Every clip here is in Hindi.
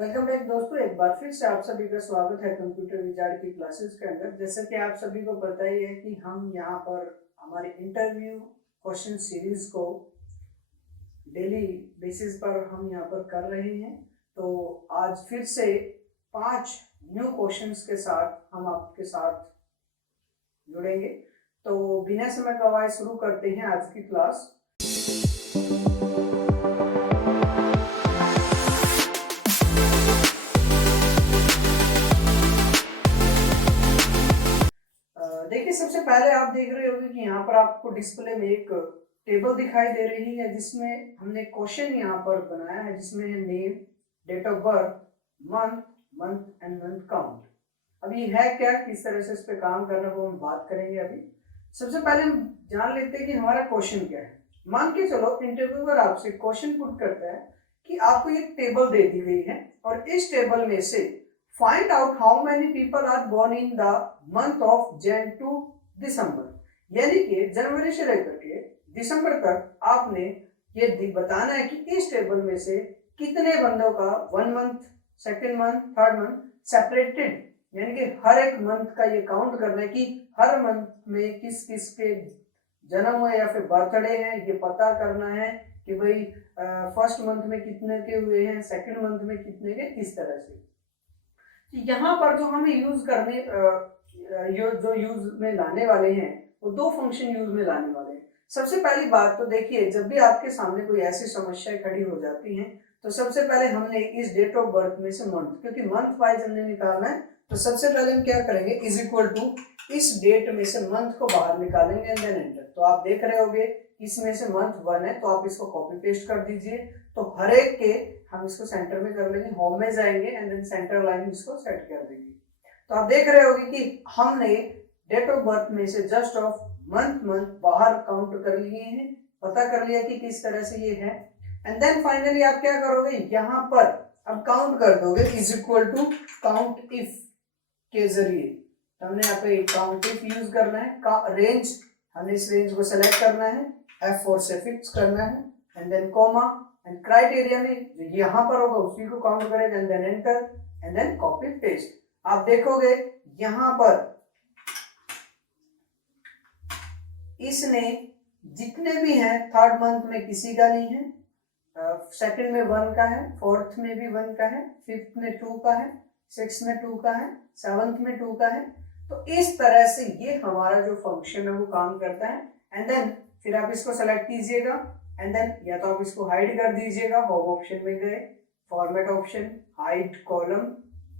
वेलकम बैक दोस्तों, एक बार फिर से आप सभी का स्वागत है कंप्यूटर विजार्ड की क्लासेस के अंदर। जैसा कि आप सभी को पता ही है कि हम यहाँ पर हमारे इंटरव्यू क्वेश्चन सीरीज को डेली बेसिस पर हम यहाँ पर कर रहे हैं। तो आज फिर से 5 न्यू क्वेश्चंस के साथ हम आपके साथ जुड़ेंगे। तो बिना समय गवाए शुरू करते हैं आज की क्लास। देखिए, सबसे पहले आप देख रहे होंगे कि यहाँ पर आपको डिस्प्ले में एक टेबल दिखाई दे रही है जिसमें हमने क्वेश्चन यहाँ पर बनाया है, जिसमें है name, date of birth, month and month count. अब ये है क्या, किस तरह से इस पे काम करना वो हम बात करेंगे अभी। सबसे पहले हम जान लेते हैं कि हमारा क्वेश्चन क्या है। मान के चलो इंटरव्यूअर आपसे क्वेश्चन पुट करता है कि आपको ये टेबल दे दी गई है और इस टेबल में से find out how many people are born in the month of Jan to December. यानी कि जनवरी से लेकर के दिसंबर तक आपने ये बताना है कि इस टेबल में से कितने बंदों का 1 month, 2nd month, 3rd month separated, यानी कि हर एक मंथ का ये काउंट करना है कि हर मंथ में किस किस के जन्म हुए या फिर बर्थडे है, ये पता करना है कि भाई फर्स्ट मंथ में कितने के हुए हैं, 2nd मंथ में कितने के, किस तरह से। यहाँ पर जो हमें यूज करने जो यूज में लाने वाले हैं वो 2 फंक्शन यूज में लाने वाले हैं। सबसे पहली बात तो देखिए, जब भी आपके सामने कोई ऐसी समस्या खड़ी हो जाती है तो सबसे पहले हमने इस डेट ऑफ बर्थ में से मंथ, क्योंकि मंथ वाइज हमने निकालना है, तो सबसे पहले हम क्या करेंगे, इज इक्वल टू इस डेट में से मंथ को बाहर निकालेंगे एंड देन एंटर। तो आप देख रहे होंगे इसमें से मंथ 1 है, तो आप इसको कॉपी पेस्ट कर दीजिए। तो हर एक के हम इसको सेंटर में कर लेंगे, होम में जाएंगे एंड देन सेंटर लाइन इसको सेट कर देंगे। तो आप देख रहे होंगे कि हमने डेट ऑफ बर्थ में से जस्ट ऑफ मंथ बाहर काउंट कर लिए हैं, पता कर लिया कि किस तरह से ये है। एंड देन फाइनली आप क्या करोगे, यहाँ पर अब काउंट कर दोगे is equal to count if के जरिए। तो हमने यहाँ पे काउंट इफ यूज करना है, रेंज हमने इस रेंज को सेलेक्ट करना है, F4 से फिक्स करना है and then comma and criteria में जो यहाँ पर होगा उसी को काउंट करेगा and then enter and then copy paste. आप देखोगे यहाँ पर इसने जितने भी हैं 3rd मंथ में किसी का नहीं है, 2nd में 1 का है, 4th में भी 1 का है, 5th में 2 का है, 6th में 2 का है, 7th में 2 का है। तो इस तरह से ये हमारा जो फंक्शन है वो काम करता है। एंड देन फिर आप इसको सेलेक्ट कीजिएगा एंड देन या तो आप इसको हाइड कर दीजिएगा, होम ऑप्शन में गए, format option, hide column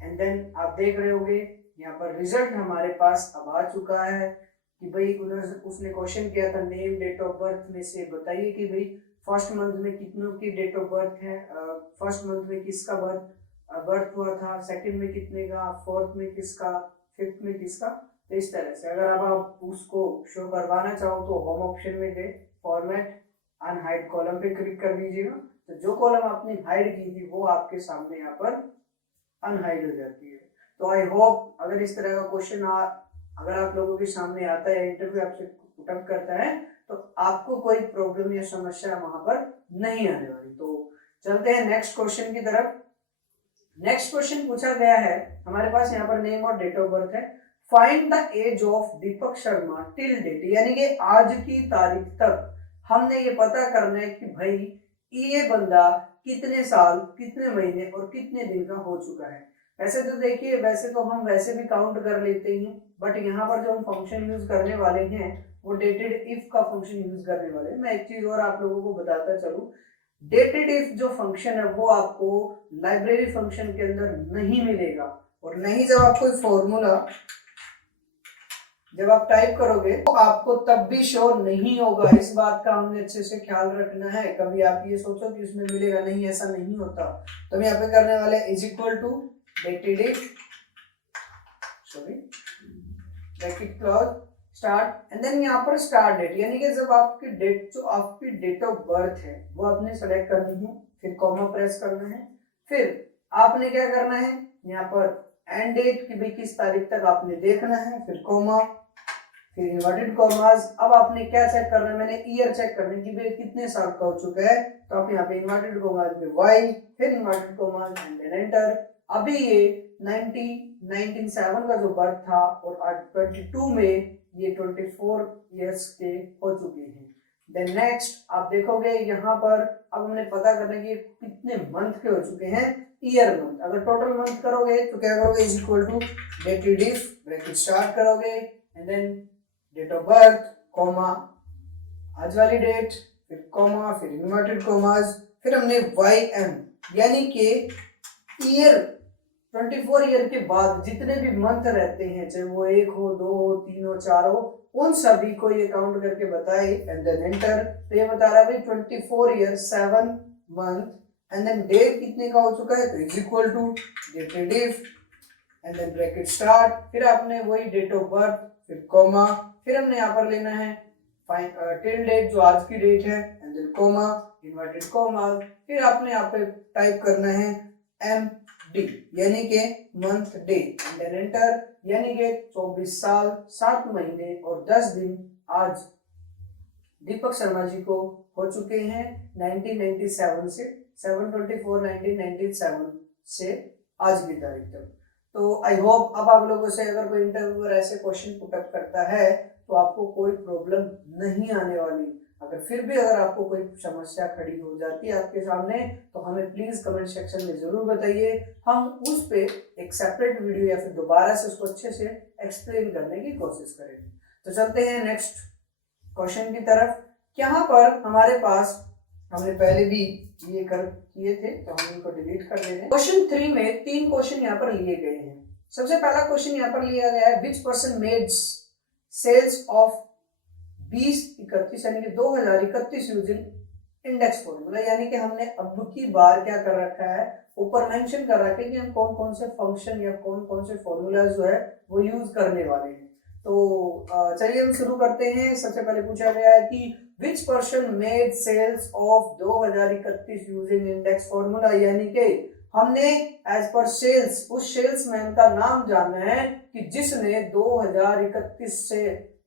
and then आप देख रहे होंगे यहाँ पर रिजल्ट हमारे पास अब आ चुका है कि भाई उसने क्वेश्चन किया था नेम डेट ऑफ बर्थ में से बताइए कि भाई फर्स्ट मंथ में कितनों की डेट ऑफ बर्थ है, फर्स्ट मंथ में किसका बर्थ हुआ था, 2nd में कितने का, 4th में किसका, 5th में किसका। तो इस तरह से अगर आप उसको शो करवाना चाहो तो होम ऑप्शन में गए, फॉर्मेट, अनहाइड कॉलम पे क्लिक कर दीजिएगा। तो जो कॉलम आपने हाइड की थी वो आपके सामने यहाँ पर अनहाइड हो जाती है। तो आई होप अगर इस तरह का क्वेश्चन अगर आप लोगों के सामने आता है, इंटरव्यू आपसे पुटअप करता है, तो आपको कोई प्रॉब्लम या समस्या वहां पर नहीं आने वाली। तो चलते हैं नेक्स्ट क्वेश्चन की तरफ। नेक्स्ट क्वेश्चन पूछा गया है हमारे पास, यहाँ पर नेम और डेट ऑफ बर्थ है। Find the age of Deepak Sharma till date, यानी कि आज की तारीख तक हमने ये पता करना है कि भाई ये बंदा कितने साल, कितने महीने और कितने दिन का हो चुका है। वैसे तो देखिए, वैसे तो हम वैसे भी काउंट कर लेते हैं, बट यहाँ पर जो हम फंक्शन यूज करने वाले हैं वो डेटेड इफ का फंक्शन यूज करने वाले हैं। मैं एक चीज और आप लोगों को बताता चलूं, डेटेड इफ जो फंक्शन है वो आपको लाइब्रेरी फंक्शन के अंदर नहीं मिलेगा, और नहीं जब आप कोई फॉर्मूला जब आप टाइप करोगे तो आपको तब भी शो नहीं होगा। इस बात का हमने अच्छे से ख्याल रखना है। कभी आप ये सोचो कि इसमें मिलेगा, नहीं, ऐसा नहीं होता। तो हम यहाँ पे करने वाले is equal to dated if, sorry, bracket close, start and then यहाँ पर स्टार्ट डेट, यानी कि जब आपकी डेट, जो आपकी डेट ऑफ बर्थ है वो आपने सेलेक्ट करनी है, फिर कॉमा प्रेस करना है, फिर आपने क्या करना है यहाँ पर एंड डेट कि भाई किस तारीख तक आपने देखना है, फिर कॉमा फिर इन्वर्टेड कॉमास। अब आपने क्या चेक करना है, मैंने ईयर चेक करना है कि भाई कितने साल का हो चुका है, तो आप यहाँ पे इन्वर्टेड कॉमास में y, फिर inverted commas and then enter. अभी ये 1997 का जो बर्थ था और आज 22 में ये 24 इयर्स के हो चुके हैं। देन नेक्स्ट आप देखोगे यहाँ पर, अब हमने पता करना है कि कितने मंथ के हो चुके हैं, ईयर मंथ। अगर टोटल मंथ करोगे तो क्या करोगे, is equal to datedif bracket start करोगे and then date of birth comma आज वाली डेट, फिर कॉमा, फिर इन्वर्टेड कॉमास, फिर हमने YM यानी कि ईयर 24 ईयर के बाद जितने भी मंथ रहते हैं, चाहे वो 1 हो, 2 हो, 3 हो, 4 हो, उन सभी को ये काउंट करके बताए एंड देन एंटर। तो ये बता रहा है भाई 24 year 7 month and then date कितने का हो चुका है, तो is equal to datedif and then bracket start, फिर आपने वही डेट ऑफ बर्थ, फिर कॉमा, फिर हमने यहाँ पर लेना है टिल डेट जो आज की डेट है and then comma, inverted comma, फिर आपने यहाँ पे टाइप करना है MD यानी कि month day and then enter, यानी कि 24 साल 7 महीने और 10 दिन आज दीपक शर्मा जी को हो चुके हैं 1997 से 7/24/1997 से आज की तारीख तक। तो आई होप अब आप लोगों से अगर कोई इंटरव्यूअर ऐसे क्वेश्चन पुटअप करता है तो आपको कोई प्रॉब्लम नहीं आने वाली। अगर फिर भी अगर आपको कोई समस्या खड़ी हो जाती है आपके सामने तो हमें प्लीज कमेंट सेक्शन में जरूर बताइए, हम उस पे एक सेपरेट वीडियो या फिर दोबारा से उसको अच्छे से एक्सप्लेन करने की कोशिश करेंगे। तो चलते हैं नेक्स्ट क्वेश्चन की तरफ। यहाँ पर हमारे पास, हमने पहले भी ये कर किए थे तो हम इनको डिलीट कर दे रहे हैं। क्वेश्चन 3 में 3 क्वेश्चन यहाँ पर लिए गए हैं। सबसे पहला क्वेश्चन यहाँ पर लिया गया है, which person made sales of 2031 यानी कि 2031 यूजिंग इंडेक्स फॉर्मूला, यानी कि हमने अब की बार क्या कर रखा है, ऊपर मेंशन कर रखा है कि हम कौन कौन से फंक्शन या कौन कौन से फॉर्मूला जो है वो यूज करने वाले हैं। तो चलिए हम शुरू करते हैं। सबसे पहले पूछा गया है कि which person made sales of 2031 using index formula, यानी कि हमने एज पर सेल्स उस सेल्समैन का नाम जानना है कि जिसने 2031 से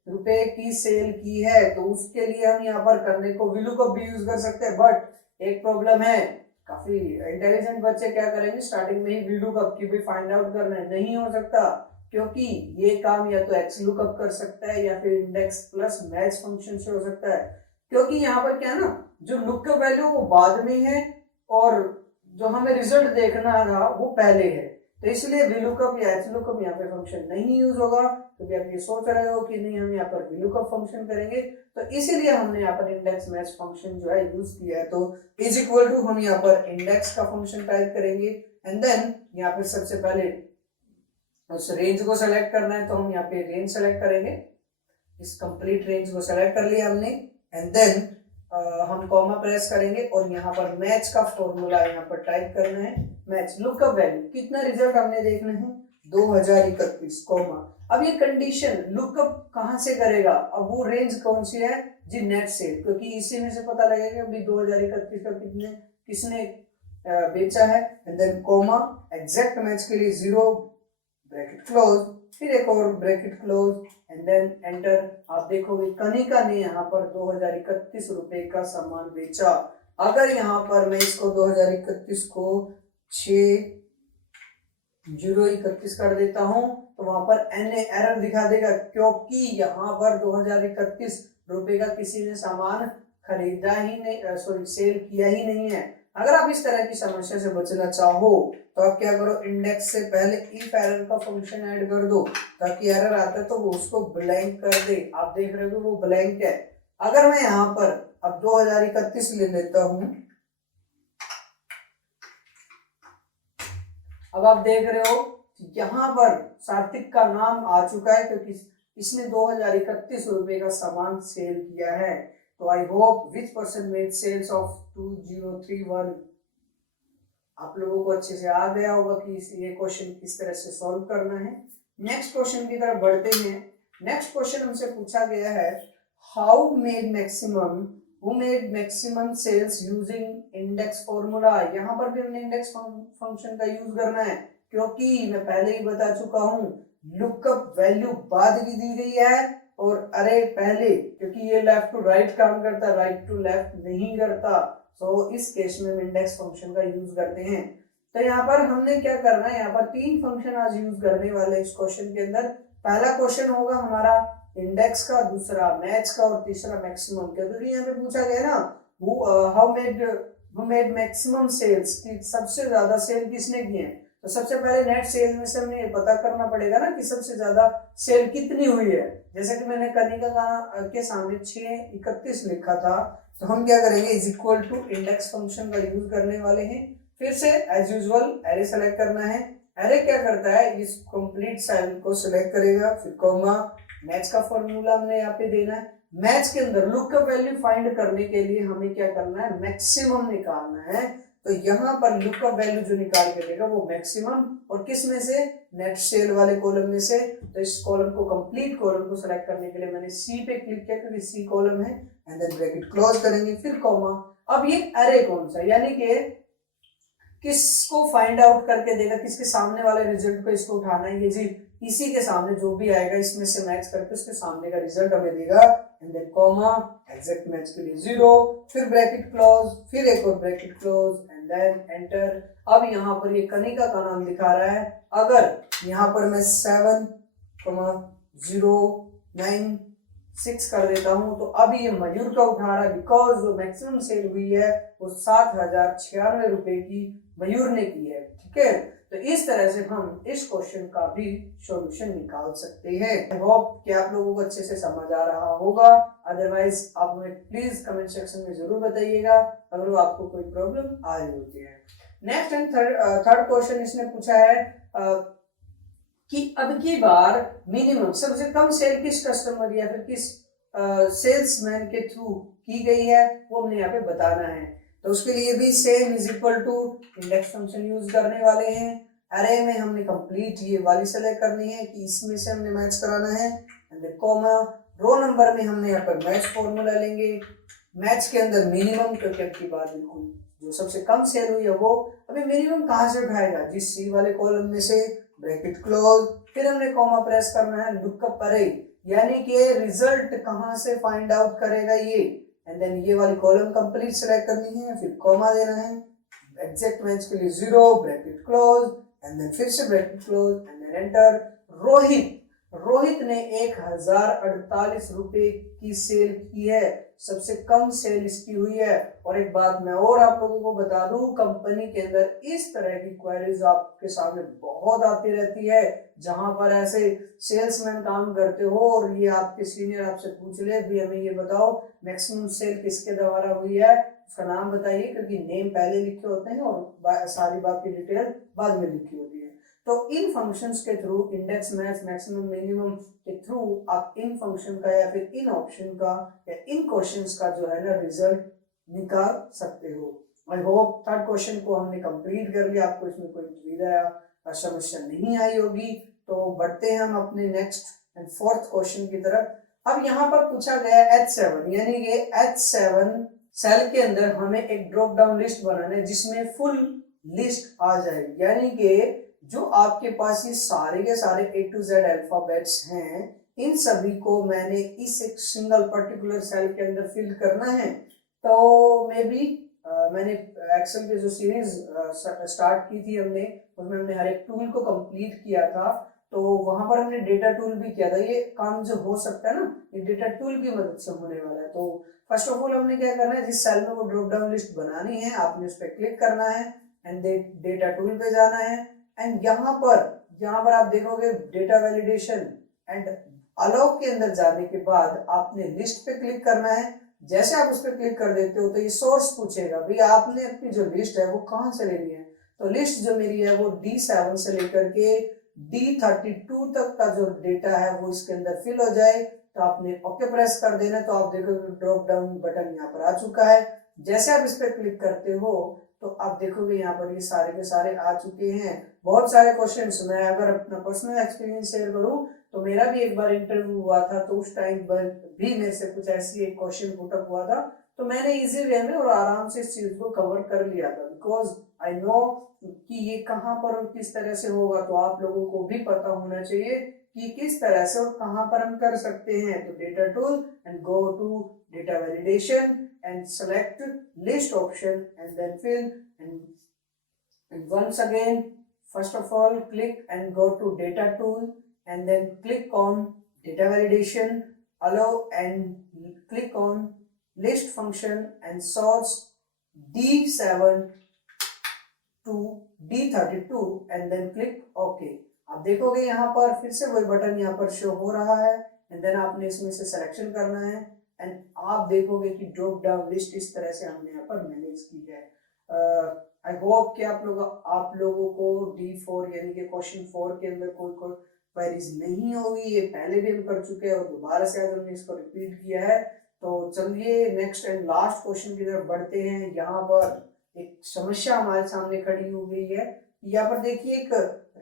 रुपए की सेल की है। तो उसके लिए हम यहाँ पर करने को VLOOKUP भी यूज कर सकते हैं, बट एक प्रॉब्लम है, काफी इंटेलिजेंट बच्चे क्या करेंगे, स्टार्टिंग में ही VLOOKUP की भी फाइंड आउट करना है, नहीं हो सकता, क्योंकि ये काम या तो XLOOKUP कर सकता है या फिर इंडेक्स प्लस मैच फंक्शन से हो सकता है। क्योंकि यहाँ पर क्या है ना, जो लुकअप वैल्यू वो बाद में है और जो हमें रिजल्ट देखना था वो पहले है, तो इसलिए VLOOKUP या HLOOKUP यहाँ पे फंक्शन नहीं यूज होगा। क्योंकि आप ये सोच रहे हो कि नहीं हम यहाँ पर VLOOKUP फंक्शन करेंगे, तो इसीलिए हमने यहाँ पर इंडेक्स मैच फंक्शन जो है यूज किया है। तो इज इक्वल टू हम यहाँ पर इंडेक्स का फंक्शन टाइप करेंगे एंड देन यहाँ पे सबसे पहले उस रेंज को सेलेक्ट करना है, तो हम यहाँ पे रेंज सेलेक्ट करेंगे, इस कंप्लीट रेंज को सेलेक्ट कर लिया हमने एंड देन हम कॉमा प्रेस करेंगे और यहाँ पर मैच का फॉर्मूला यहाँ पर टाइप करना है, मैच लुकअप वैल्यू कितना रिजल्ट हमने देखना है 2031 कॉमा। अब ये कंडीशन लुकअप कहाँ से करेगा, अब वो रेंज कौन सी है जी, नेट से, क्योंकि इसी में से पता लगेगा अभी 2031 का किसने बेचा है and then comma, exact match के लिए 0 ब्रैकेट क्लोज, फिर एक और bracket close and then enter. आप देखोगे कनिका ने यहाँ पर 2031 रुपए का सामान बेचा। अगर यहाँ पर मैं इसको 2031 को 6/031 कर देता हूँ तो वहां पर NA एरर दिखा देगा, क्योंकि यहाँ पर 2031 रुपए का किसी ने सामान खरीदा ही नहीं, सॉरी सेल किया ही नहीं है। अगर आप इस तरह की समस्या से बचना चाहो तो आप क्या करो, इंडेक्स से पहले इफ एरर का फंक्शन ऐड कर दो, ताकि एरर आता है तो वो उसको ब्लैंक कर दे। आप देख रहे हो वो ब्लैंक है। अगर मैं यहाँ पर अब 2031 ले लेता हूं, अब आप देख रहे हो यहाँ पर सात्विक का नाम आ चुका है, क्योंकि इसने 2031 रुपए का सामान सेल किया है। तो I hope which person made sales of 2031 आप लोगों को अच्छे से आ गया होगा कि ये क्वेश्चन किस तरह से सॉल्व करना है। नेक्स्ट क्वेश्चन की तरफ बढ़ते हैं। नेक्स्ट क्वेश्चन हमसे पूछा गया है, how made maximum, who made maximum sales using index formula. यहाँ पर भी हमने इंडेक्स फंक्शन का यूज करना है, क्योंकि मैं पहले ही बता चुका हूँ लुकअप वैल्यू बाद की दी गई है और अरे पहले, क्योंकि ये लेफ्ट टू राइट काम करता है, राइट टू लेफ्ट नहीं करता, तो इस केस में हम इंडेक्स फंक्शन का यूज करते हैं। तो यहाँ पर हमने क्या करना है, यहाँ पर 3 फंक्शन आज यूज करने वाले इस क्वेश्चन के अंदर। पहला क्वेश्चन होगा हमारा इंडेक्स का, दूसरा मैच का और तीसरा मैक्सिमम का। क्योंकि यहाँ पे पूछा गया ना हु मेड मैक्सिमम सेल्स, कि सबसे ज्यादा सेल किसने किए हैं। तो सबसे पहले नेट सेल में से हमें ये पता करना पड़ेगा ना कि सबसे ज्यादा सेल कितनी हुई है। जैसे कि मैंने कनिका के सामने 631 लिखा था, तो हम क्या करेंगे, is equal to index function का यूज करने वाले हैं। फिर से एज यूजुअल एरे सेलेक्ट करना है। एरे क्या करता है, इस कंप्लीट सेल को सिलेक्ट करेगा, फिर कॉमा, मैच का फॉर्मूला हमने यहाँ पे देना है। मैच के अंदर लुकअप वैल्यू फाइंड करने के लिए हमें क्या करना है, मैक्सिमम निकालना है। तो यहाँ पर लुकअप वैल्यू जो निकाल के देगा वो मैक्सिमम, और किस में से, नेट सेल वाले कॉलम में से। तो इस कॉलम को, कंप्लीट कॉलम को सिलेक्ट करने के लिए मैंने सी पे क्लिक किया क्योंकि सी कॉलम है, एंड देन ब्रैकेट क्लोज करेंगे, फिर कॉमा। अब ये अरे कौन सा, यानी कि किसको फाइंड आउट करके देगा, किसके सामने वाले रिजल्ट को इसको उठाना है, ये जी इसी के सामने जो भी आएगा इसमें से मैच करके उसके सामने का रिजल्ट हमें देगा, and then comma, exact match के लिए 0, फिर ब्रैकेट क्लोज, फिर एक और bracket close, and then enter. अब यहाँ पर ये कनिका का नाम दिखा रहा है। अगर यहाँ पर मैं 7,096 कर देता हूं तो अब ये मयूर का उठा रहा है, बिकॉज जो मैक्सिमम सेल हुई है वो 7,096 रुपए की मयूर ने की है। ठीक है, तो इस तरह से हम इस क्वेश्चन का भी सॉल्यूशन निकाल सकते हैं। आई होप कि आप लोगों को अच्छे से समझ आ रहा होगा। अदरवाइज आप मुझे प्लीज कमेंट सेक्शन में जरूर बताइएगा अगर वो आपको कोई प्रॉब्लम आ रही होती है। नेक्स्ट एंड थर्ड क्वेश्चन इसने पूछा है कि अब की बार मिनिमम, सबसे कम सेल किस कस्टमर या फिर किस सेल्समैन के थ्रू की गई है, वो हमने यहाँ पे बताना है। तो उसके लिए भी same is equal to index function use करने वाले हैं। अरे में हमने कंप्लीट ये वाली सेलेक्ट करनी है कि इसमें से हमने मैच कराना है, एंड कॉमा, रो नंबर में हमने यहाँ पर मैच फॉर्मूला लेंगे। मैच के अंदर मिनिमम, क्योंकि अब की बार बिल्कुल जो सबसे कम सेल हुई है वो, अभी मिनिमम कहाँ से उठाएगा, जिस सी वाले कॉलम में से, ब्रैकेट क्लोज, फिर हमने कॉमा प्रेस करना है, लुकअप अरे, यानी कि रिजल्ट कहाँ से फाइंड आउट करेगा ये, एंड देन ये वाली कॉलम कंप्लीट सेलेक्ट करनी है, फिर कॉमा देना है, एग्जैक्ट मैच के लिए 0, ब्रैकेट क्लोज, एंड देन फिर से bracket close, and then enter. Rohit ने 1,048 रुपए की सेल की है, सबसे कम सेल इसकी हुई है। और एक बात मैं और आप लोगों को बता दूं, कंपनी के अंदर इस तरह की क्वेरीज आपके सामने बहुत आती रहती है, जहां पर ऐसे सेल्समैन काम करते हो और ये आपके सीनियर आपसे पूछ ले भी हमें ये बताओ मैक्सिमम सेल किसके द्वारा हुई है, उसका नाम बताइए, क्योंकि नेम पहले लिखे होते हैं और सारी बाकी डिटेल बाद में लिखी होती है। तो इन फंक्शंस के through, index, match, maximum, minimum के थ्रू आप इन फंक्शन का या फिर इन ऑप्शन का या इन क्वेश्चंस का जो है ना रिजल्ट निकाल सकते हो। आई होप थर्ड क्वेश्चन को हमने कंप्लीट कर लिया, आपको इसमें कोई दुविधा या समस्या नहीं आई होगी। तो बढ़ते हैं हम अपने नेक्स्ट एंड फोर्थ क्वेश्चन की तरफ। अब यहाँ पर पूछा गया H7, यानी कि H7 सेल के अंदर हमें एक ड्रॉप डाउन लिस्ट बनाना है जिसमें फुल लिस्ट आ जाए, यानी कि जो आपके पास ये सारे के सारे A to Z अल्फाबेट्स हैं, इन सभी को मैंने इस एक सिंगल पर्टिकुलर सेल के अंदर फिल करना है। तो मैंने एक्सेल की जो सीरीज स्टार्ट की थी हमने, उसमें हमने हर एक टूल को कंप्लीट किया था, तो वहां पर हमने डेटा टूल भी किया था। ये काम जो हो सकता है ना, ये डेटा टूल की मदद से होने वाला है। तो फर्स्ट ऑफ ऑल हमने क्या करना है, जिस सेल में वो ड्रॉप डाउन लिस्ट बनानी है आपने उस पर क्लिक करना है, एंड डेटा टूल पे जाना है, एंड यहाँ पर आप देखोगे डेटा वैलिडेशन एंड अलाउ के अंदर जाने के बाद आपने लिस्ट पे क्लिक करना है। जैसे आप उस पर क्लिक कर देते हो तो ये सोर्स पूछेगा, भाई आपने अपनी जो लिस्ट है वो कहाँ से लेनी है। तो लिस्ट जो मेरी है वो D7 से लेकर के D32 तक का जो डेटा है वो इसके अंदर फिल हो जाए। तो आपने ओके प्रेस कर देना, तो आप देखोगे ड्रॉप डाउन बटन यहाँ पर आ चुका है। जैसे आप इस पर क्लिक करते हो तो आप देखोगे यहाँ पर ये सारे के सारे आ चुके हैं। बहुत सारे क्वेश्चंस, मैं अगर अपना पर्सनल एक्सपीरियंस शेयर करूं तो मेरा भी एक बार इंटरव्यू हुआ था, तो उस टाइम भी मेरे से कुछ ऐसी एक क्वेश्चन पुटअप हुआ था, तो मैंने इजी वे में और आराम से इस चीज को कवर कर लिया था, बिकॉज आई नो कि ये कहाँ पर और किस तरह से होगा, तो आप लोगों को भी पता होना चाहिए कि किस तरह से और कहाँ पर हम कर सकते हैं। तो data tool and go to data validation and select list option and then fill and once again, first of all, click and go to data tool and then click on data validation, allow and click on list function and source D7 to D32 and then click OK। आप देखोगे यहाँ पर फिर से वही बटन यहाँ पर शो हो रहा है एंड देन आपने इसमें से सिलेक्शन करना है एंड आप देखोगे कि ड्रॉप डाउन लिस्ट इस तरह से हमने यहाँ पर मैनेज की है। आई होप कि आप लोगों को D4 यानी कि क्वेश्चन 4 के अंदर कोई क्वेरीज नहीं होगी। ये पहले भी हम कर चुके हैं और दोबारा से आज हमने इसको रिपीट किया है। तो चलिए नेक्स्ट एंड लास्ट क्वेश्चन की तरफ बढ़ते हैं। यहाँ पर एक समस्या हमारे सामने खड़ी हो गई है। यहाँ पर देखिए एक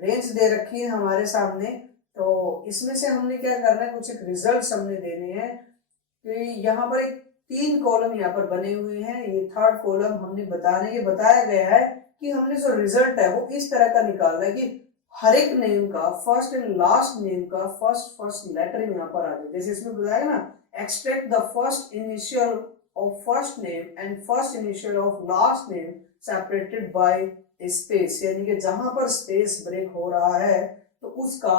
रेंज दे रखी है हमारे सामने, तो इसमें से हमने क्या करना है, कुछ एक रिजल्ट हमने देने हैं। तो यहाँ पर एक 3 कॉलम यहाँ पर बने हुए हैं। ये 3rd कॉलम हमने बताया गया है कि हमने जो रिजल्ट है वो इस तरह का निकालना है कि हर एक नेम का फर्स्ट एंड लास्ट नेम का फर्स्ट लेटर यहाँ पर आ जाए। जैसे इसमें बताया ना, extract the first initial of first name and first initial of last name separated by space, यानी कि जहां पर स्पेस ब्रेक हो रहा है तो उसका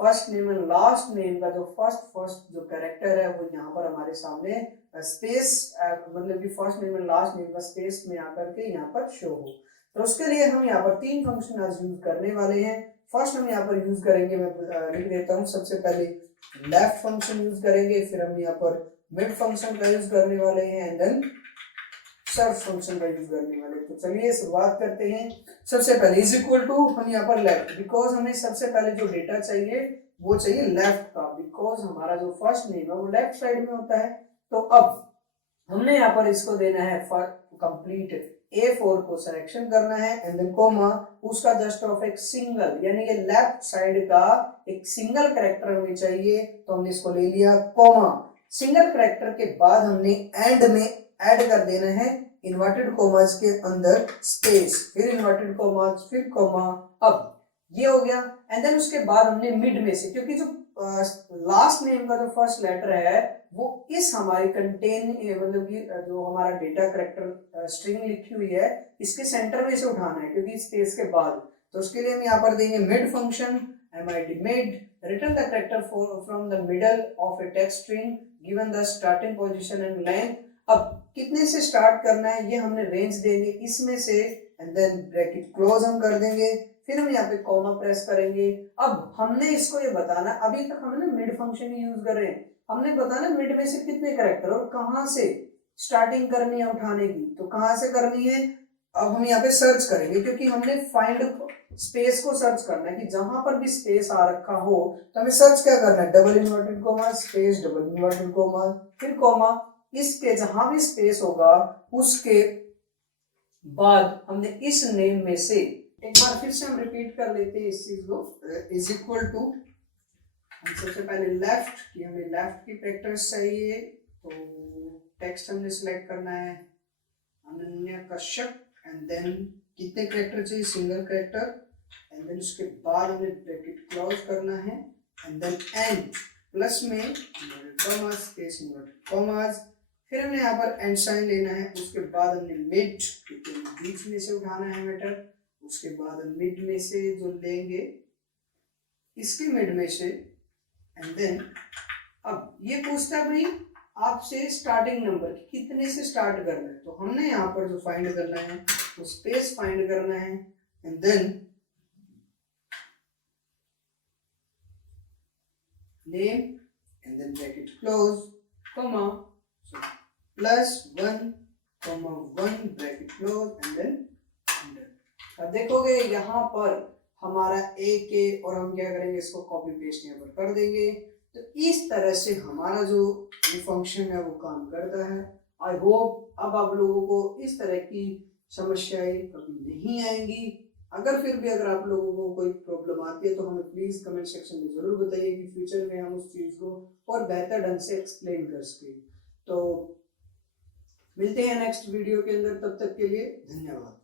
first name and last name का जो फर्स्ट जो कैरेक्टर है वो यहाँ पर हमारे सामने स्पेस मतलब कि first name and last name का स्पेस में आकर के यहाँ पर शो हो। तो उसके लिए हम यहाँ पर 3 फंक्शन आज यूज करने वाले हैं। फर्स्ट हम यहाँ पर यूज करेंगे, मैं लिख देता हूँ, सबसे पहले लेफ्ट फंक्शन यूज करेंगे, फिर हम यहाँ पर मिड फंक्शन का यूज करने वाले हैं एंड देन सर्च फंक्शन का यूज करने वाले। तो चलिए शुरुआत करते हैं। सबसे पहले इज इक्वल टू हम यहाँ पर लेफ्ट, बिकॉज हमें सबसे पहले जो डेटा चाहिए वो चाहिए लेफ्ट का, बिकॉज हमारा जो फर्स्ट नेम है वो लेफ्ट साइड में होता है। तो अब हमने यहाँ पर इसको देना है कंप्लीट A4 को सिलेक्शन करना है एंड देन कोमा, उसका जस्ट ऑफ एक सिंगल यानी कि लेफ्ट साइड का एक सिंगल कैरेक्टर हमें चाहिए, तो हमने इसको ले लिया कोमा। सिंगल कैरेक्टर के बाद हमने एंड में ऐड कर देना है इन्वर्टेड कोमास के अंदर स्पेस, फिर इन्वर्टेड कोमास, फिर कोमा। अब ये हो गया एंड देन उसके बाद हमने मिड में से, क्योंकि जो लास्ट नेम का जो फर्स्ट लेटर है वो इस हमारी कंटेन मतलब कि जो हमारा डेटा कैरेक्टर स्ट्रिंग लिखी हुई है इसके सेंटर में से उठाना है, क्योंकि स्पेस के बाद। तो उसके लिए हम यहाँ पर देंगे mid function mid return the character from the middle of a text string given the starting position and length। अब कितने से स्टार्ट करना है ये हमने रेंज देंगे इसमें से एंड देन ब्रैकेट क्लोज हम कर देंगे, फिर हम यहाँ पे कॉमा प्रेस करेंगे। अब हमने इसको ये बताना, अभी तक हमने मिड फंक्शन ही यूज कर रहे हैं, हमने बताना मिड में से कितने कैरेक्टर और कहाँ से स्टार्टिंग करनी है उठाने की, तो कहाँ से करनी है। अब हम यहाँ पे सर्च करेंगे, क्योंकि हमने फाइंड स्पेस को सर्च करना है कि जहां पर भी स्पेस आ रखा हो तो हमें सर्च क्या करना है, double inverted coma space double inverted coma फिर कोमा। इसके जहां भी स्पेस होगा उसके बाद हमने इस नेम में से, एक बार फिर से हम रिपीट कर लेते हैं इस चीज को, इज इक्वल टू हम सबसे पहले लेफ्ट की, हमें लेफ्ट की कैरेक्टर्स चाहिए, तो टेक्स्ट हमने सिलेक्ट करना है अनन्या कश्यप एंड देन कितने कैरेक्टर चाहिए, सिंगल कैरेक्टर एंड देन उसके बाद हमें ब्रैकेट क्लोज करना है एंड देन एंड प्लस में कॉमास स्पेस इन्वर्टेड कॉमास, फिर हमने यहाँ पर एंड साइन लेना है। उसके बाद हमने मिड, क्योंकि बीच में से उठाना है मैटर, उसके बाद हम मिड में से जो लेंगे इसके मिड में से एंड देन अब ये पूछता है भाई आपसे स्टार्टिंग नंबर कितने से स्टार्ट करना है, तो हमने यहाँ पर जो फाइंड करना है तो स्पेस फाइंड करना है and then name and then bracket close comma +1 1 bracket close and then enter. अब देखोगे यहाँ पर हमारा AK और हम क्या करेंगे, इसको कॉपी पेस्ट यहाँ पर कर देंगे। तो इस तरह से हमारा जो फंक्शन है वो काम करता है। आई होप अब आप लोगों को इस तरह की समस्याएं कभी नहीं आएंगी। अगर आप लोगों को कोई प्रॉब्लम आती है तो हमें प्लीज कमेंट सेक्शन में जरूर बताइए कि फ्यूचर में हम उस चीज को और बेहतर ढंग से एक्सप्लेन कर सके। तो मिलते हैं नेक्स्ट वीडियो के अंदर, तब तक के लिए धन्यवाद।